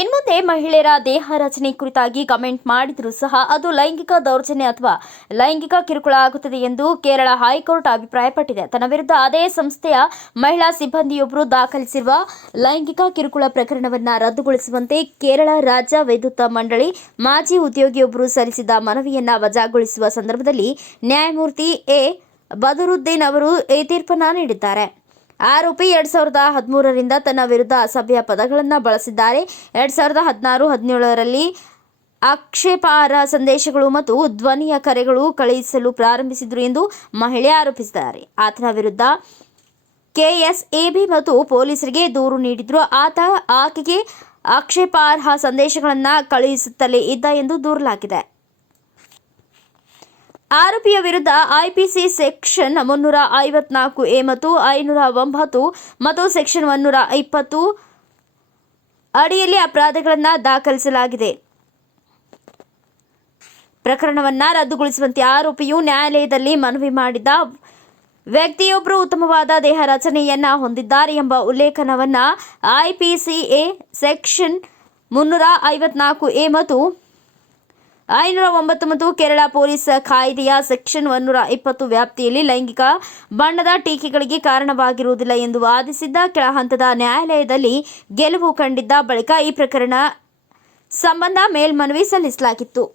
ಇನ್ಮುಂದೆ ಮಹಿಳೆಯರ ದೇಹ ರಚನೆ ಕುರಿತಾಗಿ ಕಮೆಂಟ್ ಮಾಡಿದರೂ ಸಹ ಅದು ಲೈಂಗಿಕ ದೌರ್ಜನ್ಯ ಅಥವಾ ಲೈಂಗಿಕ ಕಿರುಕುಳ ಆಗುತ್ತದೆ ಎಂದು ಕೇರಳ ಹೈಕೋರ್ಟ್ ಅಭಿಪ್ರಾಯಪಟ್ಟಿದೆ. ತನ್ನ ವಿರುದ್ಧ ಅದೇ ಸಂಸ್ಥೆಯ ಮಹಿಳಾ ಸಿಬ್ಬಂದಿಯೊಬ್ಬರು ದಾಖಲಿಸಿರುವ ಲೈಂಗಿಕ ಕಿರುಕುಳ ಪ್ರಕರಣವನ್ನು ರದ್ದುಗೊಳಿಸುವಂತೆ ಕೇರಳ ರಾಜ್ಯ ವಿದ್ಯುತ್ ಮಂಡಳಿ ಮಾಜಿ ಉದ್ಯೋಗಿಯೊಬ್ಬರು ಸಲ್ಲಿಸಿದ ಮನವಿಯನ್ನು ವಜಾಗೊಳಿಸುವ ಸಂದರ್ಭದಲ್ಲಿ ನ್ಯಾಯಮೂರ್ತಿ ಎ. ಬದರುದ್ದೀನ್ ಅವರು ಈ ತೀರ್ಪನ್ನು ನೀಡಿದ್ದಾರೆ. ಆರೋಪಿ 2013ರಿಂದ ತನ್ನ ವಿರುದ್ಧ ಅಸಭ್ಯ ಪದಗಳನ್ನು ಬಳಸಿದ್ದಾರೆ. 2016-17ರಲ್ಲಿ ಆಕ್ಷೇಪಾರ್ಹ ಸಂದೇಶಗಳು ಮತ್ತು ಧ್ವನಿಯ ಕರೆಗಳು ಕಳುಹಿಸಲು ಪ್ರಾರಂಭಿಸಿದರು ಎಂದು ಮಹಿಳೆ ಆರೋಪಿಸಿದ್ದಾರೆ. ಆತನ ವಿರುದ್ಧ ಕೆಎಸ್ಎಬಿ ಮತ್ತು ಪೊಲೀಸರಿಗೆ ದೂರು ನೀಡಿದ್ರು. ಆತ ಆಕೆಗೆ ಆಕ್ಷೇಪಾರ್ಹ ಸಂದೇಶಗಳನ್ನು ಕಳುಹಿಸುತ್ತಲೇ ಇದ್ದ ಎಂದು ದೂರಲಾಗಿದೆ. ಆರೋಪಿಯ ವಿರುದ್ಧ ಐಪಿಸಿ ಸೆಕ್ಷನ್ 354A ಮತ್ತು 509 ಮತ್ತು ಸೆಕ್ಷನ್ 120 ಅಡಿಯಲ್ಲಿ ಅಪರಾಧಗಳನ್ನು ದಾಖಲಿಸಲಾಗಿದೆ. ಪ್ರಕರಣವನ್ನು ರದ್ದುಗೊಳಿಸುವಂತೆ ಆರೋಪಿಯು ನ್ಯಾಯಾಲಯದಲ್ಲಿ ಮನವಿ ಮಾಡಿದ್ದ ವ್ಯಕ್ತಿಯೊಬ್ಬರು ಉತ್ತಮವಾದ ದೇಹ ರಚನೆಯನ್ನು ಹೊಂದಿದ್ದಾರೆ ಎಂಬ ಉಲ್ಲೇಖನವನ್ನು ಐಪಿಸಿಎ ಸೆಕ್ಷನ್ 354A ಮತ್ತು 509 ಮತ್ತು ಕೇರಳ ಪೊಲೀಸ್ ಕಾಯ್ದೆಯ ಸೆಕ್ಷನ್ 120 ವ್ಯಾಪ್ತಿಯಲ್ಲಿ ಲೈಂಗಿಕ ಬಣ್ಣದ ಟೀಕೆಗಳಿಗೆ ಕಾರಣವಾಗಿರುವುದಿಲ್ಲ ಎಂದು ವಾದಿಸಿದ್ದ ಕೆಳಹಂತದ ನ್ಯಾಯಾಲಯದಲ್ಲಿ ಗೆಲುವು ಕಂಡಿದ್ದ ಬಳಿಕ ಈ ಪ್ರಕರಣ ಸಂಬಂಧ ಮೇಲ್ಮನವಿ ಸಲ್ಲಿಸಲಾಗಿತ್ತು.